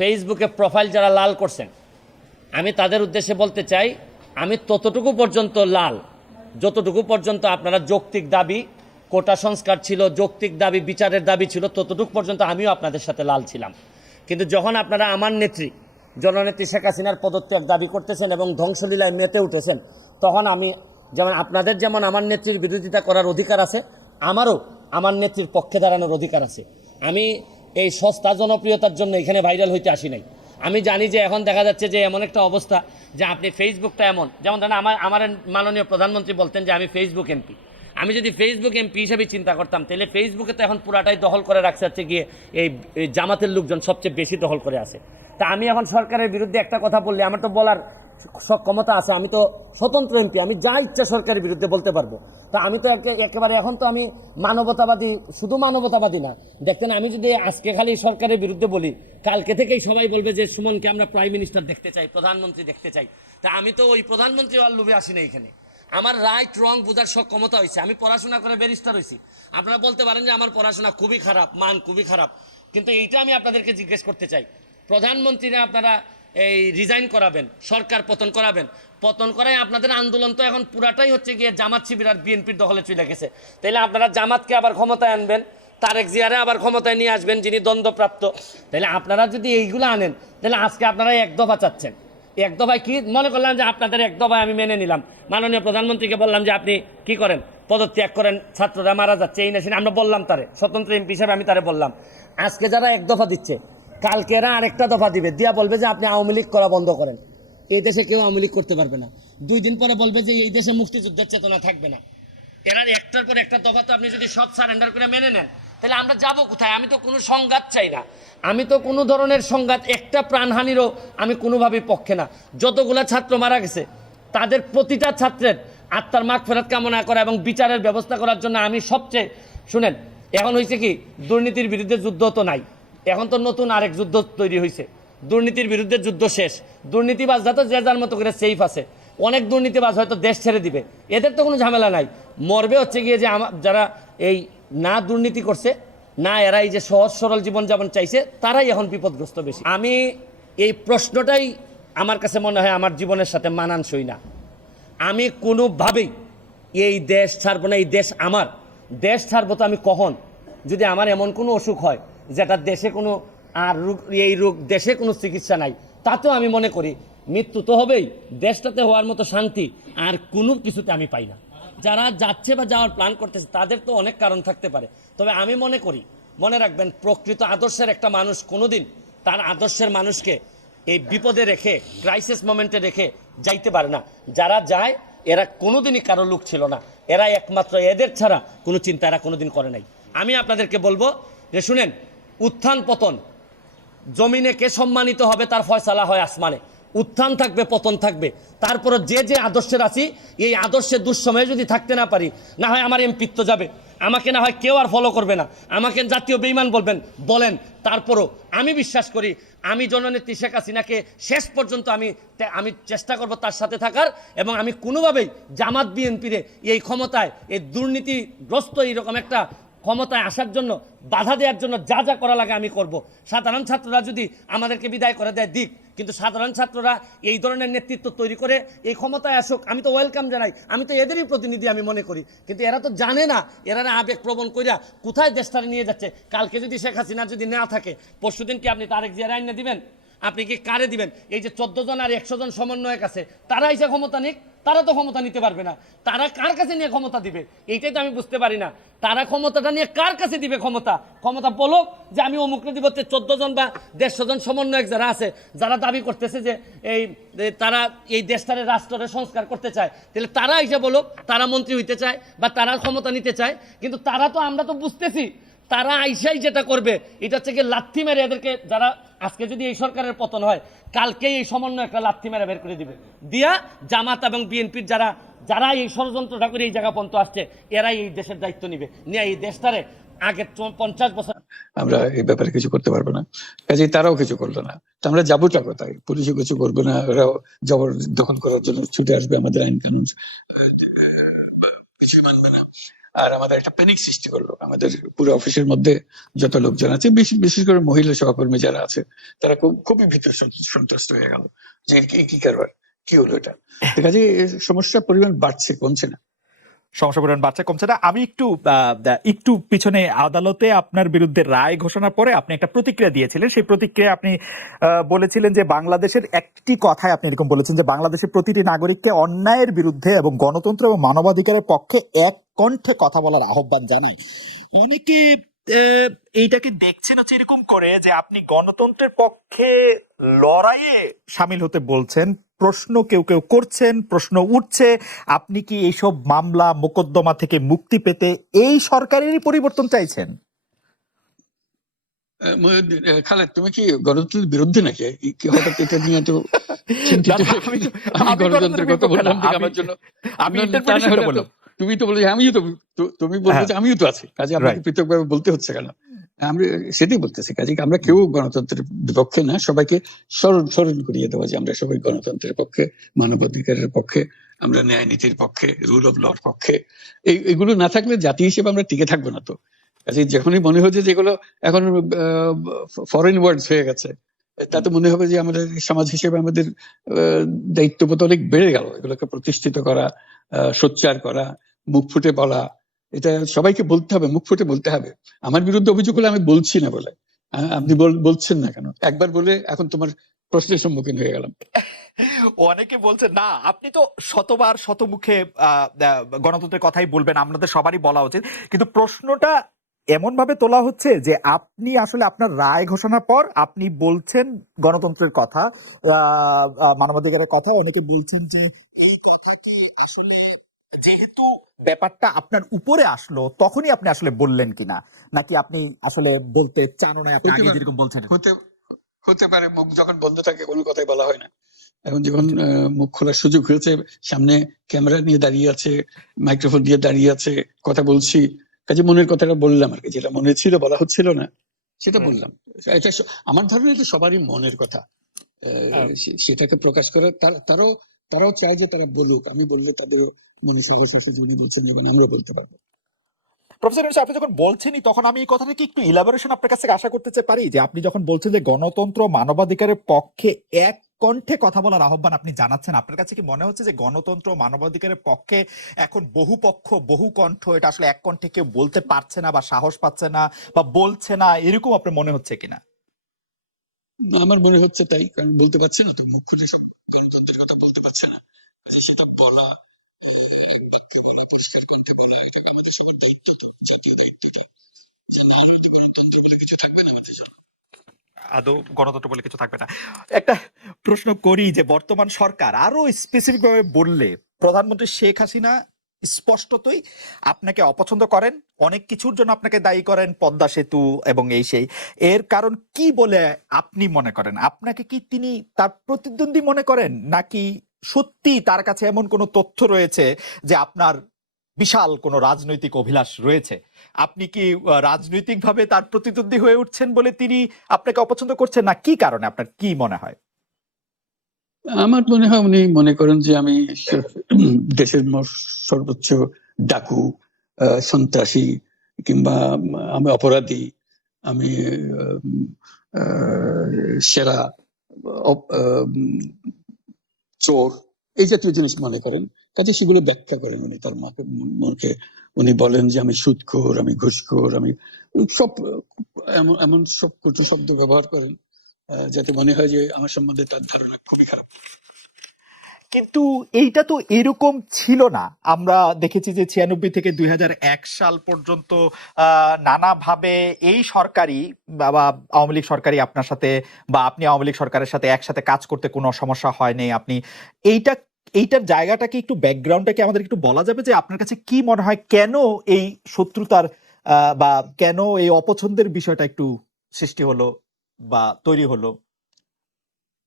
ফেসবুকে প্রোফাইল যারা লাল করছেন আমি তাদের উদ্দেশ্যে বলতে চাই আমি ততটুকু পর্যন্ত লাল যতটুকু পর্যন্ত আপনারা যৌক্তিক দাবি কোটা সংস্কার ছিল যৌক্তিক দাবি বিচারের দাবি ছিল ততটুকু পর্যন্ত আমিও আপনাদের সাথে লাল ছিলাম কিন্তু যখন আপনারা আমার নেত্রী জননেত্রী শেখ হাসিনার পদত্যাগ দাবি করতেছেন এবং ধ্বংসলীলায় মেতে উঠেছেন তখন আমি যেমন আপনাদের যেমন আমার নেত্রীর বিরোধিতা করার অধিকার আছে আমারও আমার নেত্রীর পক্ষে দাঁড়ানোর অধিকার আছে আমি এই সস্তা জনপ্রিয়তার জন্য এখানে ভাইরাল হইতে আসি নাই আমি জানি যে এখন দেখা যাচ্ছে যে এমন একটা অবস্থা যে আপনি ফেসবুকটা এমন যেমন ধরেন আমার মাননীয় প্রধানমন্ত্রী বলতেন যে আমি ফেসবুক এমপি আমি যদি ফেসবুক এমপি হিসেবে চিন্তা করতাম তাহলে ফেসবুকে তো এখন পুরাটাই দখল করে রাখছে হচ্ছে গিয়ে এই জামাতের লোকজন সবচেয়ে বেশি দখল করে আছে তা আমি এখন সরকারের বিরুদ্ধে একটা কথা বললে আমার তো বলার ক্ষমতা আছে আমি তো স্বতন্ত্র এমপি আমি যা ইচ্ছা সরকারের বিরুদ্ধে বলতে পারবো তা আমি তো একেবারে এখন তো আমি মানবতাবাদী শুধু মানবতাবাদী না দেখতেন আমি যদি আজকে খালি সরকারের বিরুদ্ধে বলি কালকে থেকেই সবাই বলবে যে সুমনকে আমরা প্রাইম মিনিস্টার দেখতে চাই প্রধানমন্ত্রী দেখতে চাই তা আমি তো ওই প্রধানমন্ত্রী হওয়ার লোভে আসি না এখানে আমার রাইট রং বোঝার ক্ষমতা হয়েছে আমি পড়াশোনা করে ব্যারিস্টার হয়েছি আপনারা বলতে পারেন যে আমার পড়াশোনা খুবই খারাপ মান খুবই খারাপ কিন্তু এইটা আমি আপনাদেরকে জিজ্ঞেস করতে চাই প্রধানমন্ত্রীরা আপনারা এই রিজাইন করাবেন সরকার পতন করায় আপনাদের আন্দোলন তো এখন পুরাটাই হচ্ছে গিয়ে জামাত শিবির আর বিএনপির দখলে চলে গেছে তাইলে আপনারা জামাতকে আবার ক্ষমতায় আনবেন তারেক জিয়ারে আবার ক্ষমতায় নিয়ে আসবেন যিনি দ্বন্দ্বপ্রাপ্ত তাহলে আপনারা যদি এইগুলো আনেন তাহলে আজকে আপনারা এক দফা চাচ্ছেন এক দফায় কি মনে করলাম যে আপনাদের এক দফায় আমি মেনে নিলাম মাননীয় প্রধানমন্ত্রীকে বললাম যে আপনি কি করেন পদত্যাগ করেন ছাত্ররা মারা যাচ্ছে এই না আমরা বললাম তারে স্বতন্ত্র এমপি হিসেবে আমি তারে বললাম আজকে যারা এক দফা দিচ্ছে কালকে এরা আরেকটা দফা দিবে দিয়া বলবে যে আপনি আওয়ামী লীগ করা বন্ধ করেন এই দেশে কেউ আওয়ামী লীগ করতে পারবে না 2 দিন পরে বলবে যে এই দেশে মুক্তিযুদ্ধের চেতনা থাকবে না এরা একটার পর একটা দফা তো আপনি যদি সব সারেন্ডার করে মেনে নেন তাহলে আমরা যাব কোথায় আমি তো কোনো সংঘাত চাই না আমি তো কোনো ধরনের সংঘাত একটা প্রাণহানিরও আমি কোনোভাবেই পক্ষে না যতগুলা ছাত্র মারা গেছে তাদের প্রতিটা ছাত্রের আত্মার মাগফিরাত কামনা করা এবং বিচারের ব্যবস্থা করার জন্য আমি সবচেয়ে শুনেন এখন হয়েছে কি দুর্নীতির বিরুদ্ধে যুদ্ধ তো নাই এখন তো নতুন আরেক যুদ্ধ তৈরি হয়েছে দুর্নীতির বিরুদ্ধে যুদ্ধ শেষ দুর্নীতিবাজরা তো যে যার মতো করে সেফ আছে অনেক দুর্নীতিবাজ হয়তো দেশ ছেড়ে দিবে এদের তো কোনো ঝামেলা নাই মরবে হচ্ছে গিয়ে যে যারা এই না দুর্নীতি করছে না এরা এই যে সহজ সরল জীবনযাপন চাইছে তারাই এখন বিপদগ্রস্ত বেশি আমি এই প্রশ্নটাই আমার কাছে মনে হয় আমার জীবনের সাথে মানানসই না আমি কোনোভাবেই এই দেশ ছাড়বো না এই দেশ আমার দেশ ছাড়বো তো আমি কখন যদি আমার এমন কোনো অসুখ হয় যেটা দেশে কোনো আর এই রোগ দেশে কোনো চিকিৎসা নাই তাতেও আমি মনে করি মৃত্যু তো হবেই দেশটাতে হওয়ার মতো শান্তি আর কোনো কিছুতে আমি পাই না যারা যাচ্ছে বা যাওয়ার প্ল্যান করতেছে তাদের তো অনেক কারণ থাকতে পারে তবে আমি মনে করি মনে রাখবেন প্রকৃত আদর্শের একটা মানুষ কোনোদিন তার আদর্শের মানুষকে এই বিপদে রেখে ক্রাইসিস মোমেন্টে রেখে যাইতে পারে না যারা যায় এরা কোনোদিনই কারো লোক ছিল না এরা একমাত্র এদের ছাড়া কোনো চিন্তা এরা কোনোদিন করে নাই আমি আপনাদেরকে বলবো যে শুনেন উত্থান পতন জমিনে কে সম্মানিত হবে তার ফয়সালা হয় আসমানে উত্থান থাকবে পতন থাকবে তারপরে যে আদর্শের আছি এই আদর্শের দুঃসময়ে যদি থাকতে না পারি না হয় আমার এমপিত্ব যাবে আমাকে না হয় কেউ আর ফলো করবে না আমাকে জাতীয় বেঈমান বলেন তারপরও আমি বিশ্বাস করি আমি জননেত্রী শেখ হাসিনাকে শেষ পর্যন্ত আমি চেষ্টা করব তার সাথে থাকার এবং আমি কোনোভাবেই জামাত বিএনপিরে এই ক্ষমতায় এই দুর্নীতিগ্রস্ত এইরকম একটা ক্ষমতায় আসার জন্য বাধা দেওয়ার জন্য যা যা করা লাগে আমি করব সাধারণ ছাত্ররা যদি আমাদেরকে বিদায় করে দেয় দিক কিন্তু সাধারণ ছাত্ররা এই ধরনের নেতৃত্ব তৈরি করে এই ক্ষমতায় আসুক আমি তো ওয়েলকাম জানাই আমি তো এদেরই প্রতিনিধি আমি মনে করি কিন্তু এরা তো জানে না এরা আবেগ প্রবণ কইরা কোথায় দেশটারে নিয়ে যাচ্ছে কালকে যদি শেখ হাসিনা যদি না থাকে পরশুদিন কি আপনি তারেক জিয়ার আইন দিবেন আপনি কি কারে দিবেন এই যে 14 জন আর 100 জন সমন্বয়ক আছে তারা এসে ক্ষমতা নিক তারা তো ক্ষমতা নিতে পারবে না তারা কার কাছে নিয়ে ক্ষমতা দিবে এইটাই তো আমি বুঝতে পারি না তারা ক্ষমতাটা নিয়ে কার কাছে দিবে ক্ষমতা বলুক যে আমি অমুকরে দিব 14 জন বা 150 জন সমন্বয়ক যারা আছে যারা দাবি করতেছে যে তারা এই দেশটারে রাষ্ট্রের সংস্কার করতে চায় তাহলে তারা এসে বলুক তারা মন্ত্রী হইতে চায় বা তারা ক্ষমতা নিতে চায় কিন্তু আমরা তো বুঝতেছি তারা আইসাই যেটা করবে এটা হচ্ছে কি লাথি মেরে এদেরকে যারা আজকে যদি এই সরকারের পতন হয় কালকে এই সমন্বয় একটা লাথি মেরে বের করে দিবে দিয়া জামাত এবং বিএনপির যারা এই ষড়যন্ত্রটা করে এই জায়গা পর্যন্ত আসছে এরাই এই দেশের দায়িত্ব নিবে নিয়ে এই দেশটারে আগে 50 বছর আমরা এই ব্যাপারে কিছু করতে পারবো না কাজে তারাও কিছু করলো না তো আমরা যাবোটা কোথায় পুলিশও কিছু করবে না ওরাও জবর দখল করার জন্য ছুটে আসবে আমাদের আইন কানুন কিছুই মানবে না আর আমাদের একটা প্যানিক সৃষ্টি করলো আমাদের পুরো অফিসের মধ্যে। যত লোকজন আছে, বিশেষ করে মহিলা সহকর্মী যারা আছে, তারা খুবই ভীত সন্ত্রস্ত হয়ে গেল যে কি কারবার, কি হলো এটা। কাজে সমস্যার পরিমাণ বাড়ছে, কমছে না। সমস্যা পরিমাণ বাড়ছে, কমছে না। আমি একটু পিছনে আদালতে আপনার বিরুদ্ধে রায় ঘোষণার পরে আপনি একটা প্রতিক্রিয়া দিয়েছিলেন। সেই প্রতিক্রিয়া আপনি বলেছিলেন যে বাংলাদেশের একটি কথায় আপনি এরকম বলেছেন যে বাংলাদেশের প্রতিটি নাগরিককে অন্যায়ের বিরুদ্ধে এবং গণতন্ত্র এবং মানবাধিকারের পক্ষে এক কণ্ঠে কথা বলার আহ্বান জানায়। অনেকে এইটাকে দেখছেন হচ্ছে এরকম করে যে আপনি গণতন্ত্রের পক্ষে লড়াইয়ে সামিল হতে বলছেন। প্রশ্ন কেউ কেউ করছেন, প্রশ্ন উঠছে, আপনি কি এইসব মামলা মোকদ্দমা থেকে মুক্তি পেতে এই সরকারেরই পরিবর্তন চাইছেন? খালেদ, তুমি কি গণতন্ত্রের বিরুদ্ধে নাকি? কি হঠাৎ এটা নিয়ে এত চিন্তিত? আমি গণতন্ত্রের কথা বললাম আমার জন্য, তুমি তো বলছো আমিও তো, তুমি বলছো যে আমিও তো আছি, কাজে আপনাকে পৃথকভাবে বলতে হচ্ছে কেন? আমরা সেটাই বলতেছি, কাজে আমরা কেউ গণতন্ত্রের বিপক্ষে না, সবাইকে স্মরণ করিয়ে দেওয়া যে আমরা সবাই গণতন্ত্রের পক্ষে, মানবাধিকারের পক্ষে, আমরা ন্যায় নীতির পক্ষে, রুল অফ লর পক্ষে। এইগুলো না থাকলে জাতি হিসেবে আমরা টিকে থাকবো না। তো কাজে যখনই মনে হচ্ছে যেগুলো এখন ফরেন ওয়ার্ডস হয়ে গেছে, তাতে মনে হবে যে আমাদের সমাজ হিসেবে আমাদের দায়িত্ববোধ অনেক বেড়ে গেল। এগুলোকে প্রতিষ্ঠিত করা, সোচ্চার করা, মুখ ফুটে বলা, এটা সবাইকে বলতে হবে, মুখ ফুটে বলতে হবে। আমার বিরুদ্ধে অভিযোগ হলে আমি বলছি না বলে, আপনি বলছেন না কেন? একবার বলে এখন তোমার প্রশ্নের সম্মুখীন হয়ে গেলাম। অনেকে বলছেন না, আপনি তো শতবার শতমুখে গণতন্ত্রের কথাই বলবেন, আমাদের সবারই বলা উচিত, কিন্তু প্রশ্নটা এমন ভাবে তোলা হচ্ছে যে আপনি আসলে আপনার রায় ঘোষণার পর আপনি বলছেন গণতন্ত্রের কথা, মানবাধিকারের কথা। অনেকে বলছেন যে এই কথা কি আসলে যেহেতু ব্যাপারটা আপনার উপরে আসলো তখনই আপনি আসলে বললেন কিনা, নাকি আপনি আসলে বলতে চান না, আপনি আগে যেরকম বলছেন। হতে পারে, মুখ যখন বন্ধ থাকে কোনো কথাই বলা হয় না। এখন যখন মুখ খোলার সুযোগ হয়েছে, সামনে ক্যামেরা নিয়ে দাঁড়িয়ে আছে, মাইক্রোফোন দিয়ে দাঁড়িয়ে আছে, কথা বলছি, কাজে মনের কথাটা বললাম আর কি, যেটা মনে ছিল বলা হচ্ছিল না সেটা বললাম। এটা আমার ধারণা এটা সবারই মনের কথা, সেটাকে প্রকাশ করা। তারাও চায় যে তারা বলুক, আমি বললে তাদের মনে সহসা উনি বলছেন যেমন আমরা বলতে পারবো। প্রফেসর ইউনূস, আপনি যখন বলছেনই তখন আমি এই কথাটাকে একটু ইলাবোরেশন আপনার কাছে আশা করতে পারি, যে আপনি যখন বলছেন যে গণতন্ত্র মানবাধিকারের পক্ষে এক কণ্ঠে কথা বলার আহ্বান আপনি জানাচ্ছেন, আপনার কাছে কি মনে হচ্ছে যে গণতন্ত্র মানবাধিকারের পক্ষে এখন বহু পক্ষ বহু কণ্ঠ, এটা আসলে এক কণ্ঠে কেউ বলতে পারছে না বা সাহস পাচ্ছে না বা বলছে না, এরকম আপনার মনে হচ্ছে কিনা? আমার মনে হচ্ছে তাই, কারণ বলতে পারছে না তো, মুখ খুলে সব গণতন্ত্রের কথা বলতে পারছে না। সেটা বলা, বাক্যে বলা, পরিষ্কার কণ্ঠে বলা, এটা আমাদের সবার দায়িত্ব, জাতীয় দায়িত্ব। যে না হলে তো গণতন্ত্র বলে কিছু থাকবে না আমাদের জন্য, আদৌ গণতন্ত্র বলে কিছু থাকবে না। একটা প্রশ্ন করি যে বর্তমান সরকার আরো স্পেসিফিক ভাবে বললে প্রধানমন্ত্রী শেখ হাসিনা স্পষ্টতই আপনাকে অপছন্দ করেন, অনেক কিছুর জন্য আপনাকে দায়ী করেন, পদ্মা সেতু এবং এই সেই। এর কারণ কি বলে আপনি মনে করেন? আপনাকে কি তিনি তার প্রতিদ্বন্দ্বী মনে করেন, নাকি সত্যি তার কাছে এমন কোনো তথ্য রয়েছে যে আপনার বিশাল কোনো রাজনৈতিক অভিলাষ রয়েছে? আপনি কি রাজনৈতিকভাবে তার প্রতিদ্বন্দ্বী হয়ে উঠছেন বলে তিনি আপনাকে অপছন্দ করছেন, না কি কারণে, আপনার কি মনে হয়? আমার মনে হয় উনি মনে করেন যে আমি দেশের সর্বোচ্চ ডাকু, সন্ত্রাসী, কিংবা আমি অপরাধী, আমি সেরা চোর, এই জাতীয় জিনিস মনে করেন। কাজে সেগুলো ব্যাখ্যা করেন উনি তার মনকে। উনি বলেন যে আমি সুদখোর, আমি ঘুষখোর, আমি সব এমন সব কটু শব্দ ব্যবহার করেন যাতে মনে হয় যে আমার সম্বন্ধে তার ধারণা খুবই খারাপ। কিন্তু এইটা তো এরকম ছিল না। আমরা দেখেছি যে 96 থেকে 2001 সাল পর্যন্ত নানাভাবে এই সরকারি বা আওয়ামী লীগ সরকারি আপনার সাথে, বা আপনি আওয়ামী লীগ সরকারের সাথে একসাথে কাজ করতে কোনো সমস্যা হয়নি। আপনি এইটার জায়গাটাকে একটু, ব্যাকগ্রাউন্ডটাকে আমাদের একটু বলা যাবে যে আপনার কাছে কি মনে হয় কেন এই শত্রুতার বা কেন এই অপছন্দের বিষয়টা একটু সৃষ্টি হলো বা তৈরি হলো?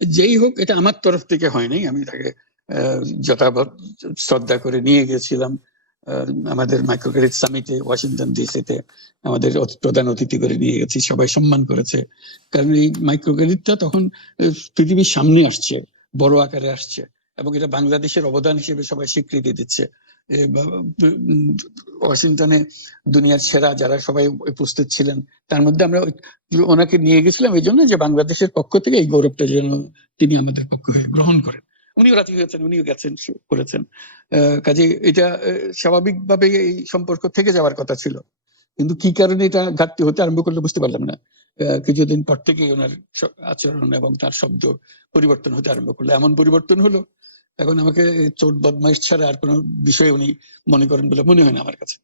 যেই হোক, এটা আমার তরফ থেকে হয় নাই। আমি তাকে যথাযথ শ্রদ্ধা করে নিয়ে গেছিলাম আমাদের মাইক্রো ক্রেডিট সামিটে ওয়াশিংটন ডিসিতে। আমাদের প্রধান অতিথি করে নিয়ে গেছি, সবাই সম্মান করেছে। কারণ এই মাইক্রো ক্রেডিটটা তখন পৃথিবীর সামনে আসছে, বড় আকারে আসছে, এবং এটা বাংলাদেশের অবদান হিসেবে সবাই স্বীকৃতি দিচ্ছে। ওয়াশিংটনে দুনিয়ার সেরা যারা সবাই উপস্থিত ছিলেন, তার মধ্যে আমরা ওনাকে নিয়ে গেছিলাম এই জন্য যে বাংলাদেশের পক্ষ থেকে এই গৌরবটা যেন তিনি আমাদের পক্ষ হয়ে গ্রহণ করেন। উনিও রাজি হয়েছেন, উনিও গেছেন, করেছেন। কাজে এটা স্বাভাবিকভাবে এই সম্পর্ক থেকে যাওয়ার কথা ছিল, কিন্তু কি কারণে এটা ঘাটতি হতে আরম্ভ করলে বুঝতে পারলাম না। কিছুদিন পর থেকেই ওনার আচরণ এবং তার শব্দ পরিবর্তন হতে আরম্ভ করলো। এমন পরিবর্তন হলো এখন আমাকে চোট বদমাইশ ছাড়া আর কোনো বিষয় উনি মনে করেন বলে মনে হয় না আমার কাছে।